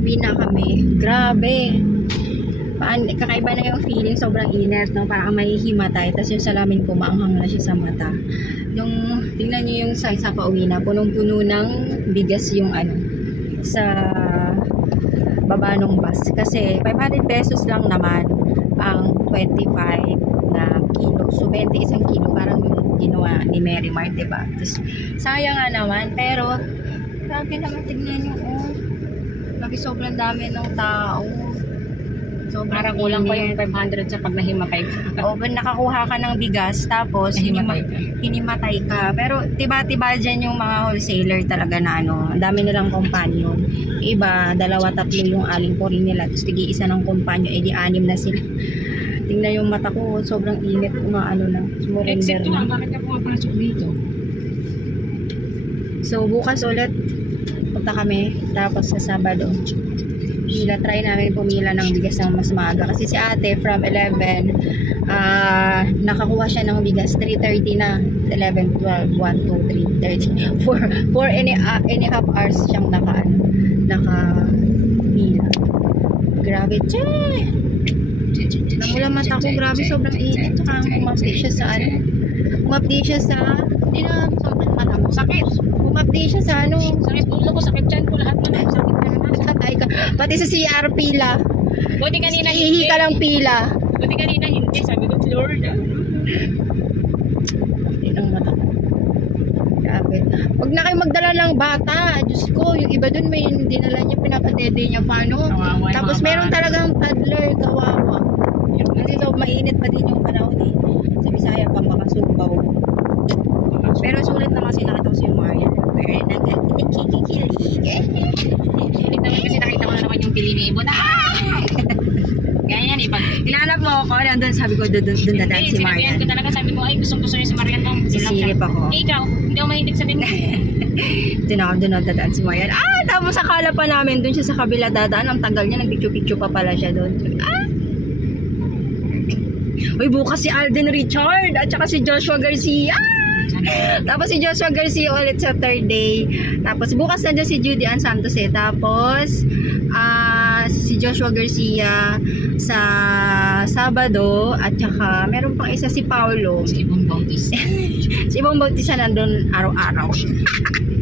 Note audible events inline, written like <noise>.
Uwi na kami. Grabe. Paan, kakaiba na yung feeling, sobrang init, no? Parang may himatay, tapos yung salamin ko, maanghang na siya sa mata. Yung, tingnan niyo yung sa, sa pauwi na, punong-puno ng bigas yung ano, sa baba ng bus. Kasi 500 pesos lang naman ang 25 na kilo. So, 20 isang kilo, parang yung ginawa ni Mary Mart, diba? Tapos, sayang nga naman, pero, grabe naman, tignan niyo, oh. Grabe, sobrang dami ng tao. Sobrang Parang kulang pa yung 500 sa pag nahimatay ka. <laughs> O, ba nakakuha ka ng bigas, tapos hinima, Nahimatay ka. hinimatay ka. Pero tiba-tiba dyan yung mga wholesaler talaga na ano, ang dami nilang kompanyo. Iba, dalawa, tatlo yung aling pori nila, tapos tigi isa ng kompanyo, edi anim na sila. Tingnan yung mata ko, sobrang init, umaano na, sumurrender Except na. lang, bakit ka pumapasok dito? So, bukas ulit, punta kami, tapos sa Sabado. Pila, try namin pumila ng bigas ng mas maaga. Kasi si ate, from 11, ah nakakuha siya ng bigas, 3.30 na. 11, 12, 1, 2, 3, 30. 4, 4 and, a, ah, and a half hours siyang naka, naka pila. Grabe, che! Namula mata ko, grabe, sobrang init. Tsaka umapdi siya sa ano, umapdi siya sa, hindi na sobrang mata mo. Sakit! Umapdi siya sa ano, Sakit ulo ko, sakit dyan ko, lahat na sakit na. Patay ka. Pati sa CR pila. Buti kanina Hihi ka lang pila. Buti kanina hindi, sabi ko, Lord. ah." Yun ang mata ko. Grabe. Huwag na kayo magdala ng bata. Diyos ko, yung iba dun may dinala niya, pinapadede niya paano. Tapos meron talagang toddler, kawawa. Kasi so, mainit pa din yung panahon eh. Sa Bisaya pa makasubaw. Pero sulit naman kasi nakita ko si Mario. Pero nagkikikilig eh. Ulit naman kasi nakita ko na naman yung pili ni Ibon. Ah! Pag... Hinanap mo ako, nandun sabi ko, doon doon dadaan Hindi, si sinabihan Marian. ko talaga, sabi ko, ay, gustong gusto niya si Marian to. Sisilip ako. Eh, ikaw, hindi ako mahilig sa din. <laughs> Doon ako, doon dadaan si Marian. Ah, tapos akala pa namin doon siya sa kabila dadaan. Ang tagal niya, nagpicture-picture pa pala siya doon. Ah! Uy, bukas si Alden Richard at saka si Joshua Garcia. <laughs> Tapos si Joshua Garcia ulit sa third day. Tapos bukas nandiyan si Judy Ann Santos eh. Tapos ah si Joshua Garcia sa Sabado at saka meron pang isa si Paulo. Si Ibon Bautista. <laughs> Si Ibang Bautista nandun araw-araw. <laughs>